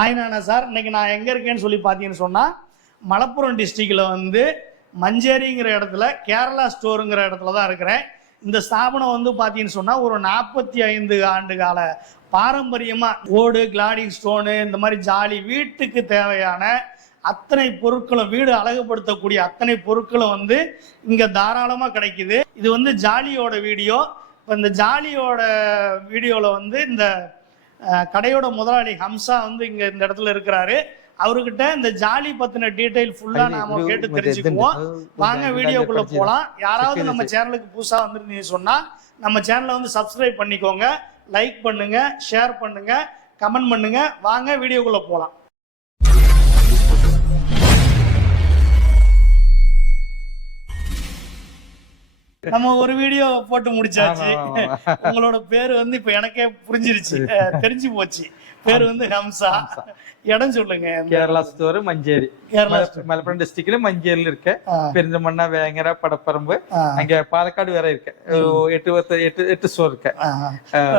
Hi நானா sir இன்னைக்கு நான் எங்கே இருக்கேன்னு சொல்லி பார்த்தீங்கன்னு சொன்னால் மலப்புரம் டிஸ்ட்ரிக்டில் வந்து மஞ்சேரிங்கிற இடத்துல கேரளா ஸ்டோருங்கிற இடத்துல தான் இருக்கிறேன். இந்த ஸ்தாபனம் வந்து பார்த்தீங்கன்னு சொன்னால் ஒரு நாற்பத்தி ஐந்து ஆண்டு கால பாரம்பரியமாக ஓடு கிளாடிங் ஸ்டோனு இந்த மாதிரி ஜாலி வீட்டுக்கு தேவையான அத்தனை பொருட்களும் வீடு அழகுபடுத்தக்கூடிய அத்தனை பொருட்களும் வந்து இங்கே தாராளமாக கிடைக்குது. இது வந்து ஜாலியோட வீடியோ. இப்போ இந்த ஜாலியோட வீடியோவில் வந்து இந்த கடையோட முதலாளி ஹம்சா வந்து இங்கே இந்த இடத்துல இருக்கிறாரு. அவர்கிட்ட இந்த ஜாலி பத்தின டீடைல் ஃபுல்லா நாம கேட்டு தெரிஞ்சுக்குவோம். வாங்க வீடியோக்குள்ள போலாம். யாராவது நம்ம சேனலுக்கு புதுசா வந்திருந்தீங்க சொன்னா நம்ம சேனலை வந்து சப்ஸ்கிரைப் பண்ணிக்கோங்க லைக் பண்ணுங்க ஷேர் பண்ணுங்க கமெண்ட் பண்ணுங்க. வாங்க வீடியோக்குள்ள போலாம். நம்ம ஒரு வீடியோ போட்டு முடிச்சாச்சு. உங்களோட பேர் வந்து இப்ப எனக்கே புரிஞ்சிருச்சு. தெரிஞ்சு போச்சு. பேர் வந்து ஹம்சா. இடம் சொல்லுங்க. கேரளா ஸ்டோர் மஞ்சேரி. மலப்புரம் டிஸ்ட்ரிக்ட்ல மஞ்சேரியில இருக்கு. பெருந்தமண்ணா வேங்கர படப்பரம்பு. அங்க பாலக்காடு வேற இருக்கு. எட்டு எட்டு எட்டு ஸ்டோர் இருக்கு.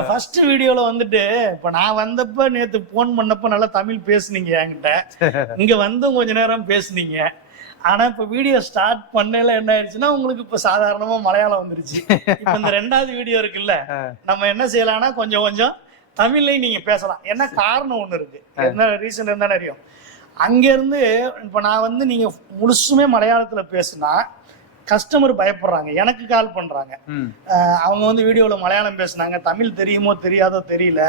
ஃபர்ஸ்ட் வீடியோல வந்துட்டு இப்ப நான் வந்தப்ப நேத்து போன் பண்ணப்ப நல்லா தமிழ் பேசுனீங்க என்கிட்ட. இங்க வந்து கொஞ்ச நேரம் பேசுனீங்க. ஆனா இப்ப வீடியோ ஸ்டார்ட் பண்ணல என்ன ஆயிடுச்சுன்னா உங்களுக்கு இப்ப சாதாரணமா மலையாளம் வந்துருச்சு. இப்ப இந்த ரெண்டாவது வீடியோ இருக்குல்ல நம்ம என்ன செய்யலாம்னா கொஞ்சம் கொஞ்சம் தமிழ்லயும் நீங்க பேசலாம். என்ன காரணம் ஒண்ணு இருக்கு? என்ன ரீசன் இருந்தா தெரியும் அங்க இருந்து இப்ப நான் வந்து நீங்க முழுசுமே மலையாளத்துல பேசுனா கஸ்டமர் பயப்படுறாங்க. எனக்கு கால் பண்றாங்க. அவங்க வந்து வீடியோல மலையாளம் பேசுனாங்க. தமிழ் தெரியுமோ தெரியாதோ தெரியல.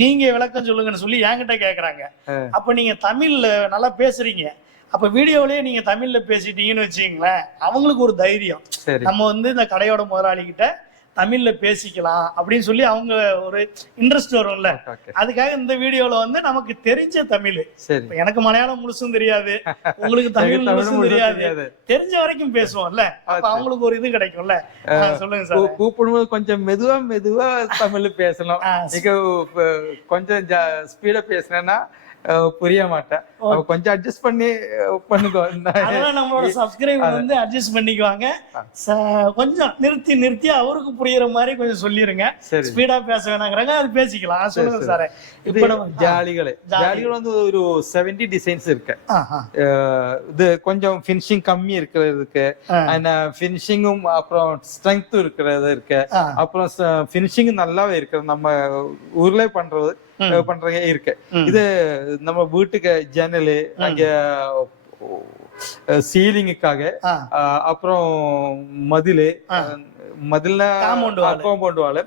நீங்க விளக்கம் சொல்லுங்கன்னு சொல்லி என்கிட்ட கேக்குறாங்க. அப்ப நீங்க தமிழ்ல நல்லா பேசுறீங்க. அப்ப வீடியோலயே நீங்க தமிழ்ல பேசிட்டீங்கன்னு வச்சுங்களேன் அவங்களுக்கு ஒரு தைரியம். நம்ம வந்து இந்த கடையோட முதலாளி கிட்ட தமிழ்ல பேசிக்கலாம் அப்படின்னு சொல்லி அவங்க ஒரு இன்ட்ரெஸ்ட் வரும்ல. அதுக்காக இந்த வீடியோல வந்து நமக்கு தெரிஞ்ச தமிழ். எனக்கு மலையாளம் முழுசும் தெரியாது. உங்களுக்கு தமிழ் முழுசும் தெரியாது. தெரிஞ்ச வரைக்கும் பேசுவோம்ல. அப்ப அவங்களுக்கு ஒரு இது கிடைக்கும்ல. சொல்லுங்க சார். கூப்பிடும்போது கொஞ்சம் மெதுவா மெதுவா தமிழ் பேசணும். கொஞ்சம் ஸ்பீடா பேசினேன்னா புரிய மாட்டேன். கொஞ்சம் அட்ஜஸ்ட் பண்ணி பண்ணுங்க. நம்மளோட சப்ஸ்கிரைபர் வந்து அட்ஜஸ்ட் பண்ணிக்குவாங்க. கொஞ்சம் நிறுத்தி நிறுத்தி அவருக்கு புரியுற மாதிரி கொஞ்சம் சொல்லிருங்க. ஸ்பீடா பேச வேணாங்கிறாங்க அது பேசிக்கலாம். சொல்லுங்க சார் ஜாலிகள്. ஜாலிகள் வந்து ஒரு செவன்டி டிசைன்ஸ் இருக்கு. இது கொஞ்சம் ஃபினிஷிங் கம்மி இருக்கிறது இருக்கு ஆ. ஃபினிஷிங்கும் அப்புறம் ஸ்ட்ரென்த்தும் இருக்கிறது இருக்கு. அப்புறம் ஃபினிஷிங் நல்லாவே இருக்கு நம்ம ஊர்ல பண்றது. பண்றீங்க இருக்கு. இது நம்ம வீட்டுக்கு ஜன்னலு அங்க சீலிங்குக்காக அப்புறம் மதிலு wall. Compound wall.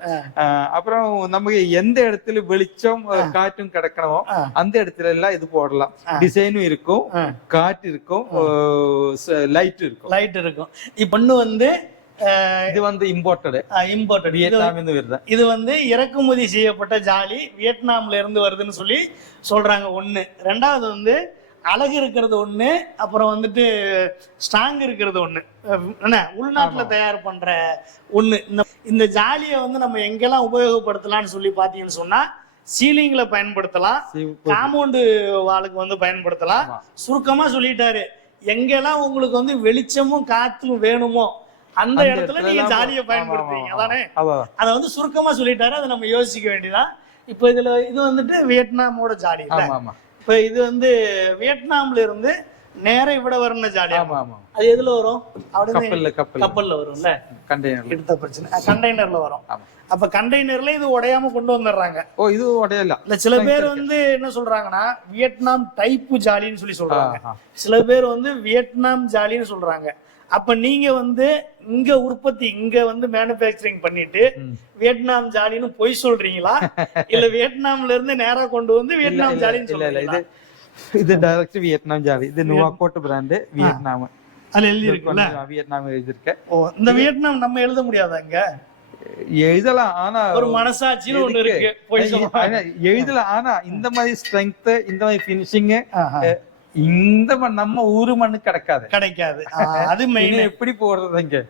அப்புறம் நமக்கு எந்த இடத்துல வெளிச்சம் காற்றும் கிடக்கணுமோ. அந்த இடத்துல எல்லாம் இது போடலாம். டிசைனும் இருக்கும். காற்று இருக்கும் லைட் இருக்கும். லைட் இருக்கும். இப்ப வந்து இது வந்து இம்போர்ட்டடு இம்போர்ட்டட் இது வியட்நாம் இருந்து வருது. இது வந்து இறக்குமதி செய்யப்பட்ட ஜாலி வியட்நாம்ல இருந்து வருதுன்னு சொல்லி சொல்றாங்க ஒண்ணு. ரெண்டாவது வந்து அழகு இருக்கிறது ஒண்ணு அப்புறம் வந்துட்டு ஸ்ட்ராங் இருக்கிறது ஒண்ணு. அஹ் என்ன? உள்நாட்டுல தயார் பண்ற ஒண்ணு. இந்த இந்த ஜாலியை வந்து நம்ம எங்கெல்லாம் உபயோகப்படுத்தலாம்னு சொல்லி பாத்தீங்கன்னு சொன்னா சீலிங்ல பயன்படுத்தலாம். காம்பவுண்டு வாளுக்கு வந்து பயன்படுத்தலாம். ஆமா. சுருக்கமா சொல்லிட்டாரு. எங்கெல்லாம் உங்களுக்கு வந்து வெளிச்சமும் காத்தும் வேணுமோ அந்த இடத்துல நீங்க பயன்படுத்துவீங்க ஆமா, அதானே. அதை வந்து சுருக்கமா சொல்லிட்டாரு. அதை நம்ம யோசிக்க வேண்டியதான் இப்போ இதுல இது வந்துட்டு வியட்நாமோட ஜாடி இப்போ இது வந்து வியட்நாம்ல இருந்து நேர இவிட வரணும் ஜாடி அது எதுல வரும்? கப்பல்ல கப்பல் கப்பல்ல வரும்ல? கண்டெய்னர்ல. எடுத்த பிரச்சனை. கண்டெய்னர்ல வரும். அப்ப கண்டெய்னர்ல இது உடையாம கொண்டு வந்துடுறாங்க. ஓ இது உடையல இல்ல சில பேர் வந்து என்ன சொல்றாங்கன்னா வியட்நாம் டைப்பு ஜாலின்னு சொல்லி சொல்றாங்க. சில பேர் வந்து வியட்நாம் ஜாலின்னு சொல்றாங்க. அப்ப நீங்க வந்து இங்க உற்பத்தி இங்க வந்து மேனுபேக்சரிங் பண்ணிட்டு. வியட்நாம் ஜாலின்னு பொய் சொல்றீங்களா? இல்ல வியட்நாம்ல இருந்து நேரா கொண்டு வந்து வியட்நாம் ஜாலின்னு சொல்றீங்களா? இது இது டைரக்ட் வியட்நாம் ஜாலி. இது நுவாக்கோட் பிராண்ட் வியட்நாம். அதுல எழுதி இருக்குல்ல வியட்நாம் எழுதியிருக்க ஓ இந்த வியட்நாம் நம்ம எழுத முடியாதாங்க எழுதலாம் ஆனா ஒரு மனசாட்சின்னு ஒண்ணு இருக்கு எழுதலாம் ஆனா இந்த மாதிரி ஸ்ட்ரென்த் இந்த மாதிரி பினிஷிங். இந்த மண் நம்ம ஊரு மண்ணு கிடைக்காது. கிடைக்காது. அது மெயின் எப்படி போறது இங்க?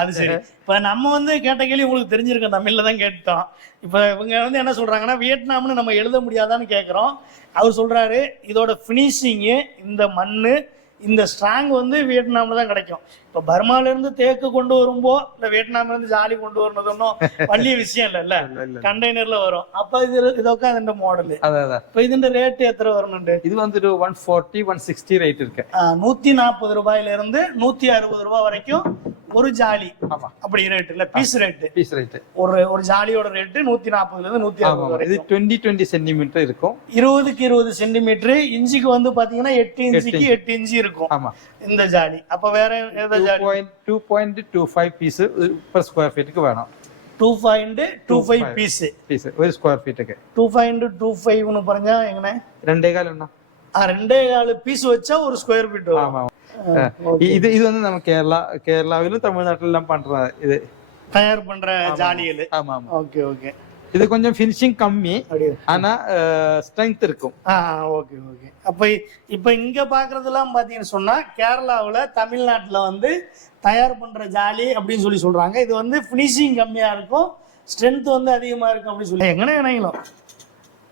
அது சரி. இப்ப நம்ம வந்து கேட்ட கேள்வி உங்களுக்கு தெரிஞ்சிருக்கோம். தமிழ்ல தான் கேட்டோம். இப்ப இவங்க வந்து என்ன சொல்றாங்கன்னா வியட்நாம்னு நம்ம எழுத முடியாதான்னு கேக்குறோம். அவர் சொல்றாரு இதோட பினிஷிங்கு இந்த மண்ணு இந்த ஸ்ட்ராங் வந்து வியட்நாமில் தான் கிடைக்கும். பர்மால இருந்து தேக்கு கொண்டு வரும்போ இல்லை வியட்நாம்லேருந்து ஜாலி கொண்டு வரணும் ஒன்றும் வலிய விஷயம் இல்லைல்ல கண்டெய்னர்ல வரும். அப்போ இது ഇതൊക്കെ അതിന്റെ മോഡൽ അപ്പൊ ഇതിന്റെ റേറ്റ് എത്ര വരുന്നുണ്ട് ഇത് വന്നിട്ട് one forty one sixty rate நூத்தி நாற்பது ரூபாயில இருந்து நூத்தி அறுபது ரூபாய் வரைக்கும் ஒரு ஜாலி. ஆமா அப்படி ரேட் இல்ல பீஸ் ரேட் பீஸ் ரேட் ஒரு ஒரு ஜாலியோட ரேட் நூத்தி நாற்பதுல இருந்து நூத்தி அறுபது வரை இது டுவெண்ட்டி டுவெண்ட்டி சென்டிமீட்டர் இருக்கும். இருபதுக்கு இருபது சென்டிமீட்டர் இஞ்சிக்கு வந்து பாத்தீங்கன்னா எட்டு இன்ச்சுக்கு எட்டு இஞ்சி இருக்கும். ஆமா இந்த ஜாலி. அப்ப வேற எந்த two point two five piece per square ஃபீட்டுக்கு வேணும். Two point two five piece piece ஒரு ஸ்கொயர் ஃபீட்டுக்கு டூ பாயிண்ட் டூ ஃபைவ்னு பாருங்க எங்கண்ணே ரெண்டே கால் என்ன? ரெண்டே கால் பீஸ் வச்சா ஒரு ஸ்கொயர் ஃபீட் ஆமா இது இது வந்து நம்ம கேரளா கேரளாவிலும் தமிழ்நாட்டிலும் பண்றது இது. தயார் பண்ற ஜாலிகள். ஆமா ஆமா. Okay okay. இது கொஞ்சம் ஃபினிஷிங் கம்மி ஆனா ஸ்ட்ரென்த் இருக்கும். ஆ ஓகே ஓகே. அப்ப இப்ப இங்க பாக்குறதெல்லாம் பாத்தீங்கன்னு சொன்னா கேரளாவுல தமிழ்நாட்டுல வந்து தயார் பண்ற ஜாலி அப்படின்னு சொல்லி சொல்றாங்க. இது வந்து ஃபினிஷிங் கம்மியா இருக்கும் ஸ்ட்ரென்த் வந்து அதிகமா இருக்கும் அப்படின்னு சொல்லி. எங்கனே இணையலாம்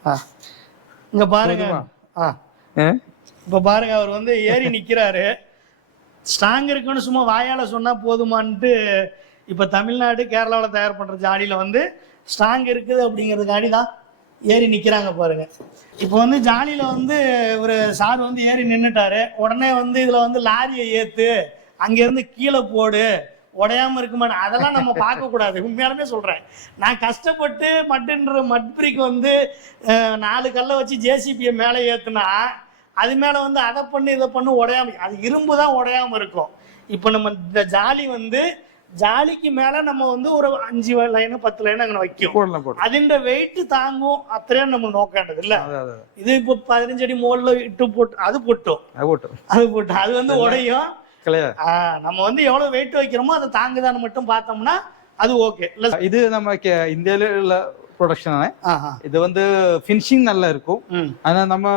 ஆ இங்க பாருங்க? ஆ? இப்ப பாருங்க அவர் வந்து ஏறி நிக்கிறாரு. ஸ்ட்ராங் இருக்குன்னு சும்மா வாயால் சொன்னால் போதுமான்ட்டு இப்போ தமிழ்நாடு கேரளாவில் தயார் பண்ணுற ஜாடியில் வந்து ஸ்ட்ராங் இருக்குது அப்படிங்கிறதுக்காண்டி தான் ஏறி நிற்கிறாங்க பாருங்க. இப்போ வந்து ஜாலியில் வந்து ஒரு சார் வந்து ஏறி நின்றுட்டாரு உடனே வந்து இதில் வந்து லாரியை ஏற்று அங்கேருந்து கீழே போடு உடையாம இருக்குமான்னு அதெல்லாம் நம்ம பார்க்கக்கூடாது உண்மையாலுமே சொல்கிறேன் நான் கஷ்டப்பட்டு மட்டுன்ற மட்பிரிக்கு வந்து நாலு கல்லை வச்சு ஜேசிபியை மேலே ஏற்றுனா அது மேலே வந்து அதை பண்ணு இதை பண்ணு உடையாம அது இரும்பு தான் உடையாம இருக்கும். இப்போ நம்ம இந்த ஜாலி வந்து ஜாலிக்கு மேல நம்ம வந்து ஒரு அஞ்சு லைனு பத்து லைன் அங்கே வைக்கும். அதிண்ட வெயிட் தாங்கும் அத்தையும் நம்ம நோக்க நோக்காண்டது இல்ல. இது இப்போ பதினஞ்சு அடி மோல்ல இட்டு போட்டு அது போட்டும். அது போட்டோம். அது வந்து உடையும். நம்ம வந்து எவ்வளவு வெயிட் வைக்கிறோமோ அதை தாங்குதான்னு மட்டும் பார்த்தோம்னா அது ஓகே இல்ல இது நம்ம இந்தியாவில പ്രൊഡക്ഷൻ ആണ്. ഇത് വന്ന് ഫിനിഷിംഗ് നല്ല ഇരിക്കും. ആന നമ്മ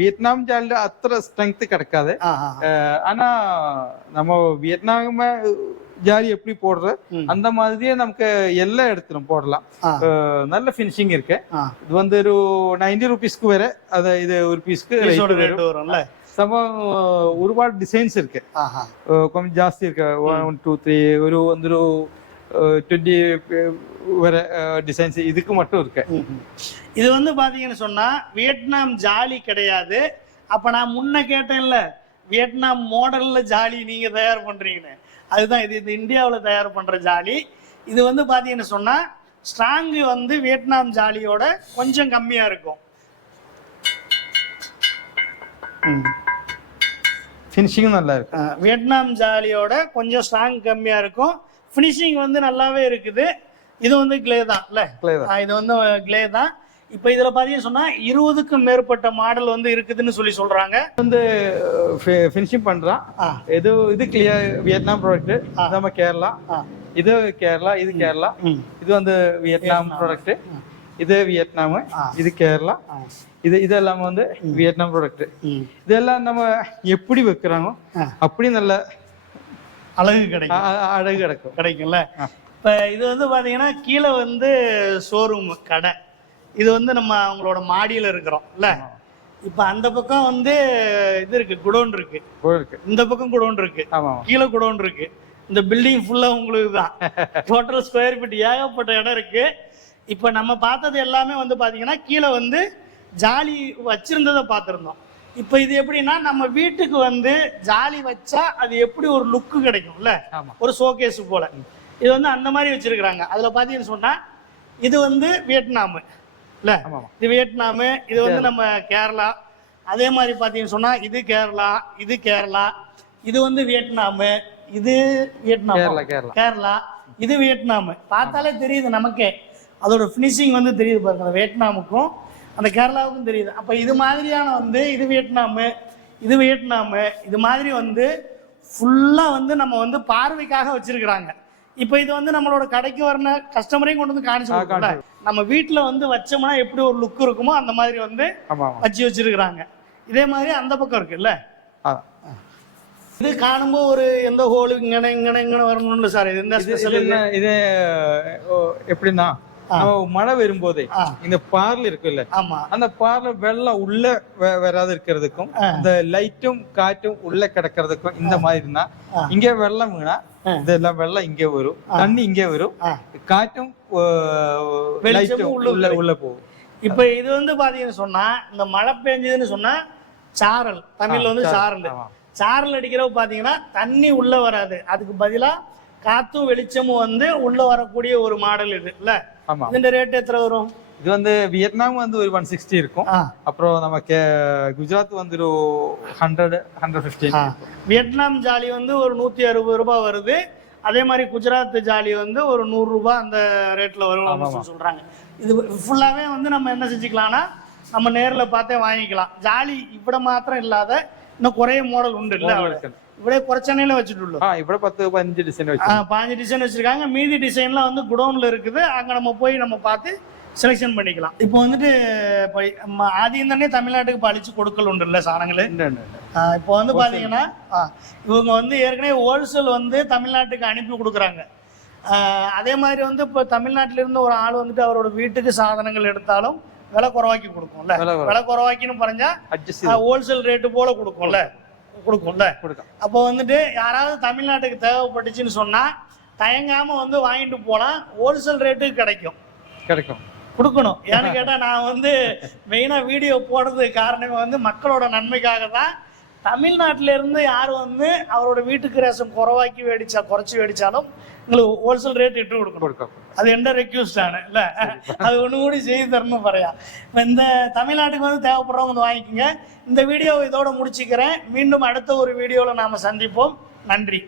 വിയറ്റ്നാം ജാലിന്റെ അത്ര സ്ട്രെങ്ത് കിടക്കാതെ. ആന നമ്മ വിയറ്റ്നാമ ஜாரி எப்படி போடுற அந்த மாதிரியே நமக்கு எல்லா இடத்திலும் போடலாம் நல்ல ஃபினிஷிங் இருக்கு இது வந்து ஒரு நைன்டி ருபீஸ்க்கு வேற அது இது ஒரு பீஸ்க்கு வரும்ல சமம் ஒருபாடு டிசைன்ஸ் இருக்கு கொஞ்சம் ஜாஸ்தி இருக்கு ஒன் டூ த்ரீ ஒரு வந்து டுவெண்ட்டி வர டிசைன்ஸ் இதுக்கு மட்டும் இருக்கு. இது வந்து பாத்தீங்கன்னு சொன்னா வியட்நாம் ஜாலி கிடையாது. அப்ப நான் முன்ன கேட்டேன்ல வியட்நாம் மாடல்ல ஜாலி நீங்க தயார் பண்றீங்கன்னு. அதுதான் இது இது இந்தியாவில் தயார் பண்ற ஜாலி. இது வந்து பாத்தீங்கன்னு சொன்னா ஸ்ட்ராங் வந்து வியட்நாம் ஜாலியோட கொஞ்சம் கம்மியா இருக்கும். ம். ஃபினிஷிங் நல்லா இருக்கு அஹ், வியட்நாம் ஜாலியோட கொஞ்சம் ஸ்ட்ராங் கம்மியா இருக்கும். ஃபினிஷிங் வந்து நல்லாவே இருக்குது. இது வந்து கிளே தான் இல்ல? இது வந்து கிளே தான். இப்போ இதுல பாத்தீங்கன்னு சொன்னா இருபதுக்கும் மேற்பட்ட மாடல் வந்து இருக்குதுன்னு சொல்லி சொல்றாங்க. ஃபினிஷிங் பண்றான். ஆ. இது இது கிளியர் வியட்நாம் ப்ராடக்ட் நம்ம கேரளா. இது கேரளா இது கேரளா. இது வந்து வியட்நாம் ப்ராடக்ட் இது வியட்நாம். இது கேரளா. இது இதெல்லாம் வந்து வியட்நாம் ப்ராடக்ட். இதெல்லாம் நம்ம எப்படி வைக்கிறாங்க. அப்படி நல்ல அழகு கிடைக்கும். அழகு கிடைக்கும். கிடைக்கும்ல. இப்ப இது வந்து பாத்தீங்கன்னா கீழே வந்து ஷோரூம் கடை. இது வந்து நம்ம அவங்களோட மாடியில இருக்கிறோம் இல்ல இப்ப அந்த பக்கம் வந்து இது இருக்கு குடோன் இருக்கு. இந்த பக்கம் குடோன் இருக்கு. கீழே குடோன் இருக்கு. இந்த பில்டிங் ஃபுல்லா உங்களுக்கு தான். டோட்டல் ஸ்கொயர் ஃபீட் ஏகப்பட்ட இடம் இருக்கு. இப்போ நம்ம பார்த்தது எல்லாமே வந்து பாத்தீங்கன்னா கீழே வந்து ஜாலி வச்சிருந்ததை பார்த்துருந்தோம். இப்போ இது எப்படின்னா நம்ம வீட்டுக்கு வந்து ஜாலி வச்சா அது எப்படி ஒரு லுக்கு கிடைக்கும்ல? ஒரு ஷோகேஸ் போல. இது வந்து அந்த மாதிரி வச்சிருக்கிறாங்க. அதுல பாத்தீங்கன்னு சொன்னா இது வந்து வியட்நாமு. இல்ல இது வியட்நாமு இது வந்து நம்ம கேரளா. அதே மாதிரி பார்த்தீங்கன்னு சொன்னா இது கேரளா இது கேரளா இது வந்து வியட்நாமு இது வியட்நாம். கேரளா இது வியட்நாமு. பார்த்தாலே தெரியுது நமக்கே. அதோட ஃபினிஷிங் வந்து தெரியுது பாருங்க வியட்நாமுக்கும். அந்த கேரளாவுக்கும் தெரியுது. அப்போ இது மாதிரியான வந்து இது வியட்நாமு இது வியட்நாமு இது மாதிரி வந்து ஃபுல்லாக வந்து நம்ம வந்து பார்வைக்காக வச்சிருக்கிறாங்க. இப்போ இது வந்து நம்மளோட கடைக்கு வரன கஸ்டமரையும் கொண்டு வந்து காணிச்சு நம்ம வீட்டில் வந்து வச்சோம்னா எப்படி ஒரு லுக் இருக்குமோ அந்த மாதிரி வந்து வச்சு வச்சிருக்கிறாங்க. இதே மாதிரி அந்த பக்கம் இருக்குல்ல. இது காணும்போது ஒரு எந்த ஹோலு இங்கன இங்கன இங்கன வரணும்ல சார் இது என்ன இது எப்படின்னா மழை வரும்போதே. இந்த பார்ல இருக்குல்ல அந்த பார்ல வெள்ளம் உள்ள வராது இருக்கிறதுக்கும். இந்த லைட்டும் காற்றும் உள்ள கிடக்கிறதுக்கும் இந்த மாதிரி இருந்தா. இங்க வெள்ளம் வீணா. இதெல்லாம் வெள்ளம் இங்க வரும் தண்ணி இங்க வரும். காற்றும் உள்ள உள்ள போகும் இப்ப இது வந்து பாத்தீங்கன்னு சொன்னா இந்த மழை பெஞ்சதுன்னு சொன்னா சாரல் தமிழ்ல வந்து சாரல். சாரல் அடிக்கிறப்ப பாத்தீங்கன்னா தண்ணி உள்ள வராது அதுக்கு பதிலா காத்தும் வெளிச்சமும் வந்து உள்ள வரக்கூடிய ஒரு மாடல் இது இல்ல? ஆமா. இதுன்ற ரேட் எத்தனை வரும்? இது வந்து வியட்நாம் வந்து ஒரு ஒன் சிக்ஸ்டி இருக்கும். அப்புறம் நம்ம குஜராத் வந்து ஒரு ஹண்ட்ரட் ஹண்ட்ரட் ஃபிஃப்டீன் ஆ. வியட்நாம் ஜாலி வந்து ஒரு நூத்தி அறுபது ரூபாய் வருது. அதே மாதிரி குஜராத் ஜாலி வந்து ஒரு நூறு ரூபாய் அந்த ரேட்ல வரும் சொல்றாங்க. இது ஃபுல்லாவே வந்து நம்ம என்ன செஞ்சுக்கலாம்னா நம்ம நேர்ல பார்த்தே வாங்கிக்கலாம். ஜாலி இவ்வளோ மாத்திரம் இல்லாத இன்னும் குறைய மாடல் உண்டு இல்ல? இவ்வளோ குறைச்சனையில வச்சுட்டு உள்ளோம் ஆ ഇവിടെ പത്ത് പതിനഞ്ച് ഡിസൈൻ വെച്ചു ஆ, பாஞ்சு டிசைன் வச்சிருக்காங்க மீதி டிசைன்லாம் வந்து குடோன்ல இருக்குது அங்க நம்ம போய் நம்ம பார்த்து செலெக்ஷன் பண்ணிக்கலாம் இப்போ வந்துட்டு இப்போ ம- ஆதியம் தானே தமிழ்நாட்டுக்கு இப்போ அழிச்சு கொடுக்கல் உண்டு இல்லை சாணங்கள் ഉണ്ട് ഉണ്ട് ഉണ്ട്. இப்போ வந்து பாத்தீங்கன்னா ஆ, இவங்க வந்து ஏற்கனவே ஹோல்சேல் வந்து தமிழ்நாட்டுக்கு அனுப்பி கொடுக்குறாங்க ஆ, அதே மாதிரி வந்து இப்போ தமிழ்நாட்டில இருந்து ஒரு ஆள் வந்துட்டு அவரோட வீட்டுக்கு சாதனங்கள் எடுத்தாலும் விலை குறவாக்கி கொடுக்கும்ல വില കുറവ്. விலை குறவாக்கின்னு പറഞ്ഞா adjust ചെയ്ത് ஹோல்சேல் ரேட்டு போல கொடுக்கும்ல கொடுக்கும்ல? அப்போ வந்துட்டு யாராவது தமிழ்நாட்டுக்கு தேவைப்பட்டுச்சுன்னு சொன்னால் தயங்காமல் வந்து வாங்கிட்டு போகலாம் ஹோல்சேல் ரேட்டுக்கு கிடைக்கும். கிடைக்கும். கொடுக்கணும். ஏன்னு கேட்டால் நான் வந்து மெயினாக வீடியோ போடுறதுக்கு காரணமே வந்து மக்களோட நன்மைக்காக தான் தமிழ்நாட்டில இருந்து யார் வந்து அவரோட வீட்டுக்கு ரேஷன் குறவாக்கி வேடிச்சா குறைச்சி வேடிச்சாலும் உங்களுக்கு ஹோல்சேல் ரேட் இட்டு கொடுக்கணும். அது எந்த ரெக்யூஸ்ட் ஆன இல்லை அது ஒன்று கூட செய்து தரணும் பறையா இப்போ இந்த தமிழ்நாட்டுக்கு வந்து தேவைப்படுறவங்க வந்து வாங்கிக்கோங்க. இந்த வீடியோ இதோட முடிச்சுக்கிறேன். மீண்டும் அடுத்த ஒரு வீடியோவில் நாம் சந்திப்போம். நன்றி.